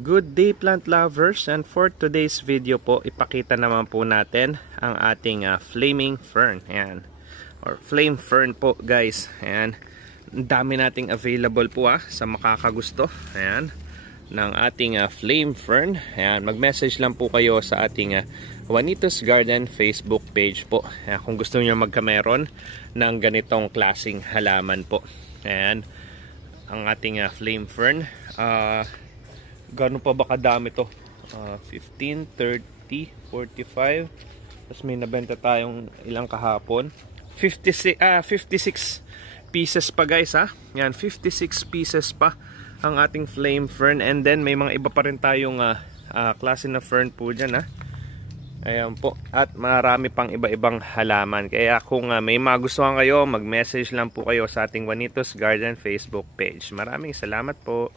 Good day plant lovers, and for today's video po ipakita naman po natin ang ating flaming fern. Ayan. Or flame fern po guys. Ayan. Ang dami nating available po sa makakagusto. Ayan. Ng ating flame fern. Ayan. Mag-message lang po kayo sa ating Juanito's Garden Facebook page po. Ayan. Kung gusto niyo magkameron ng ganitong klaseng halaman po. Ayan. Ang ating flame fern. Gano'n pa ba kadami to? 15, 30, 45. Tapos may nabenta tayong ilang kahapon. 56 pieces pa guys ha. Yan, 56 pieces pa ang ating flame fern. And then may mga iba pa rin tayong klase na fern po dyan ha. Ayan po. At marami pang iba-ibang halaman. Kaya kung may magustuhan kayo, mag-message lang po kayo sa ating Juanito's Garden Facebook page. Maraming salamat po.